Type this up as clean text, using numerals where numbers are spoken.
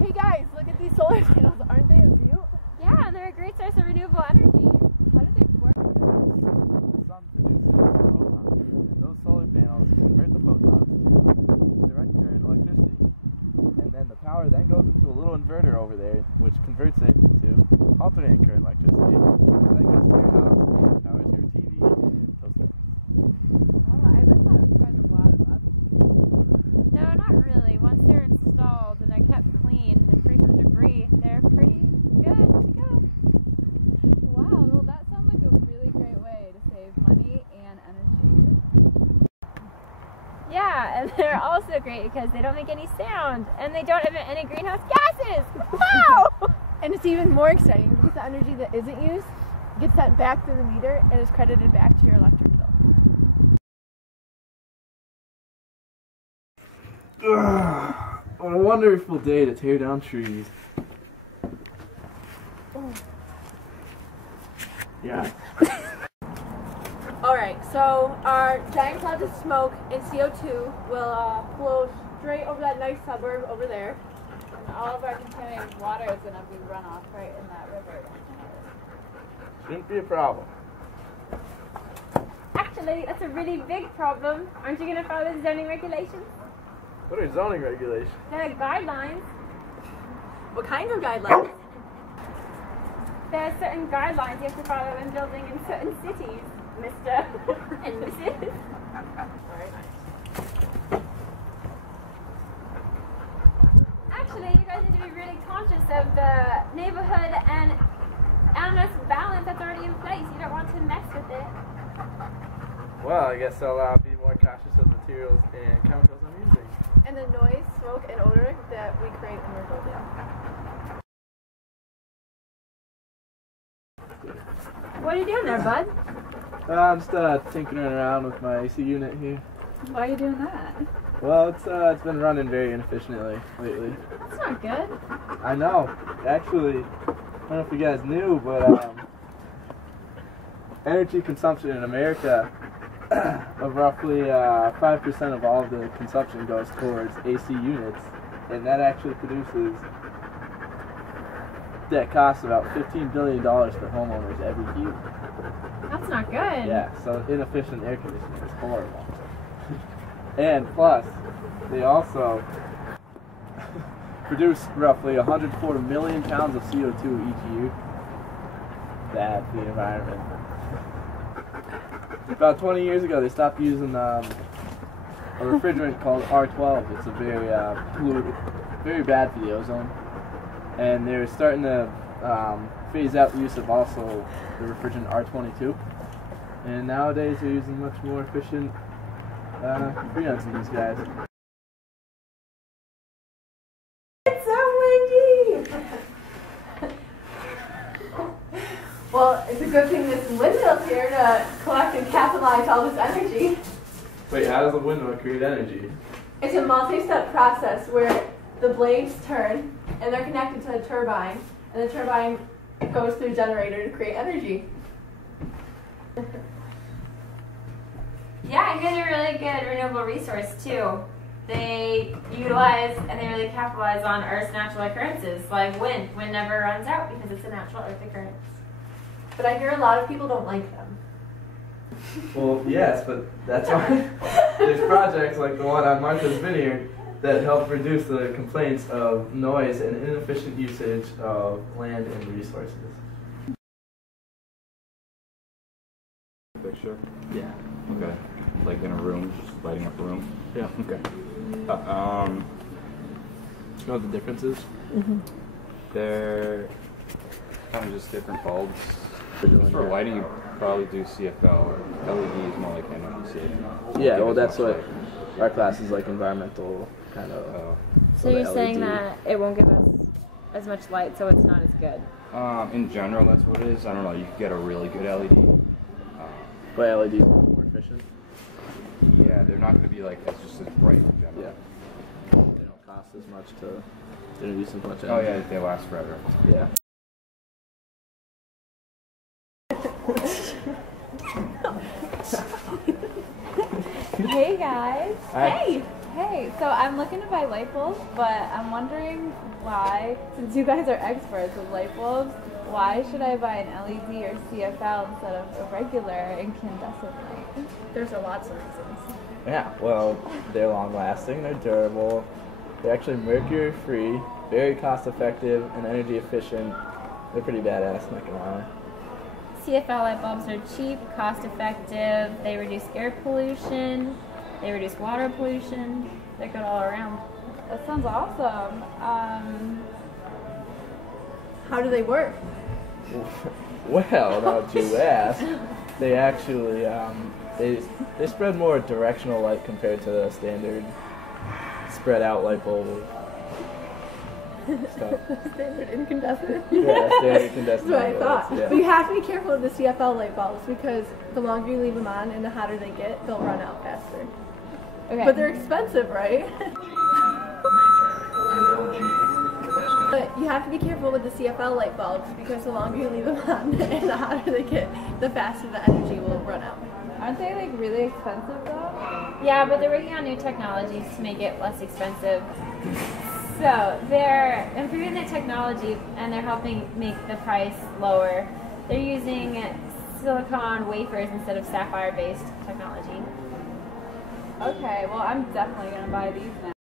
Hey guys, look at these solar panels. Aren't they a beaut? Yeah, and they're a great source of renewable energy. How do they work? The sun produces photons, and those solar panels convert the photons to direct current electricity. And then the power then goes into a little inverter over there, which converts it into alternating current electricity, which then goes to your house and powers your TV and toaster. Oh, I bet that requires a lot of upkeep. No, not really. Once they're installed and they're kept clean and free from debris, they're pretty good to go. Wow, well that sounds like a really great way to save money and energy. Yeah, and they're also great because they don't make any sound and they don't emit any greenhouse gases. Wow! And it's even more exciting because the energy that isn't used gets sent back through the meter and is credited back to your electric bill. What a wonderful day to tear down trees. Yeah. Alright, so our giant clouds of smoke and CO2 will flow straight over that nice suburb over there. And all of our contaminated water is going to be run off right in that river. Shouldn't be a problem. Actually, that's a really big problem. Aren't you going to follow the zoning regulations? What are zoning regulations? They're guidelines. What kinds of guidelines? There are certain guidelines you have to follow when building in certain cities, Mr. and Mrs. Actually, you guys need to be really conscious of the neighborhood and animal balance that's already in place. You don't want to mess with it. Well, I guess I'll be more cautious of materials and chemicals I'm using. And the noise, smoke, and odor that we create when we're building. What are you doing there, bud? I'm just tinkering around with my AC unit here. Why are you doing that? Well, it's been running very inefficiently lately. That's not good. I know. Actually, I don't know if you guys knew, but energy consumption in America of roughly 5% of all of the consumption goes towards AC units, and that actually produces that costs about $15 billion to homeowners every year. That's not good. Yeah, so inefficient air conditioning is horrible. And plus, they also produce roughly 104 million pounds of CO2 each year. Bad for the environment. About 20 years ago, they stopped using a refrigerant called R12. It's a very polluted, very bad for the ozone. And they're starting to phase out the use of also the refrigerant R22. And nowadays they're using much more efficient freons in these guys. It's so windy! Well, it's a good thing this windmill's here to collect and capitalize all this energy. Wait, how does a windmill create energy? It's a multi-step process where the blades turn and they're connected to a turbine, and the turbine goes through a generator to create energy. Yeah, and wind is a really good renewable resource too. They utilize and they really capitalize on Earth's natural occurrences, like wind. Wind never runs out because it's a natural Earth occurrence. But I hear a lot of people don't like them. Well, yes, but that's why there's projects like the one on Martha's Vineyard that help reduce the complaints of noise and inefficient usage of land and resources. Picture? Yeah. Okay. Like in a room, just lighting up a room? Yeah. Okay. You know what the difference is? Mm-hmm. They're kind of just different bulbs. For lighting, you probably do CFL, or LED is more like energy saving. Yeah, well that's what our class is like, environmental kind of. So you're saying that it won't give us as much light, so it's not as good? In general, that's what it is. I don't know, you could get a really good LED. But LEDs are more efficient? Yeah, they're not going to be like, it's just as bright in general. Yeah. They don't cost as much to introduce as much energy. Oh yeah, they last forever. Yeah. Hey guys. Hi. Hey. Hey, so I'm looking to buy light bulbs, but I'm wondering why, since you guys are experts with light bulbs, why should I buy an LED or CFL instead of a regular incandescent light? There's a lots of reasons. Yeah, well, they're long-lasting, they're durable, they're actually mercury-free, very cost-effective, and energy-efficient. They're pretty badass, not gonna lie. CFL light bulbs are cheap, cost-effective, they reduce air pollution, they reduce water pollution, they're good all around. That sounds awesome. How do they work? Well, now that you ask, they actually, they spread more directional light compared to the standard spread out light bulb stuff. Standard incandescent. Yeah, standard incandescent. That's what I light thought. bulbs, yeah. But you have to be careful with the CFL light bulbs because the longer you leave them on and the hotter they get, they'll run out faster. Okay. But they're expensive, right? But you have to be careful with the CFL light bulbs because the longer you leave them on and the hotter they get, the faster the energy will run out. Aren't they like really expensive though? Yeah, but they're working on new technologies to make it less expensive. So they're improving the technology and they're helping make the price lower. They're using silicon wafers instead of sapphire-based technology. Okay, well I'm definitely gonna buy these now.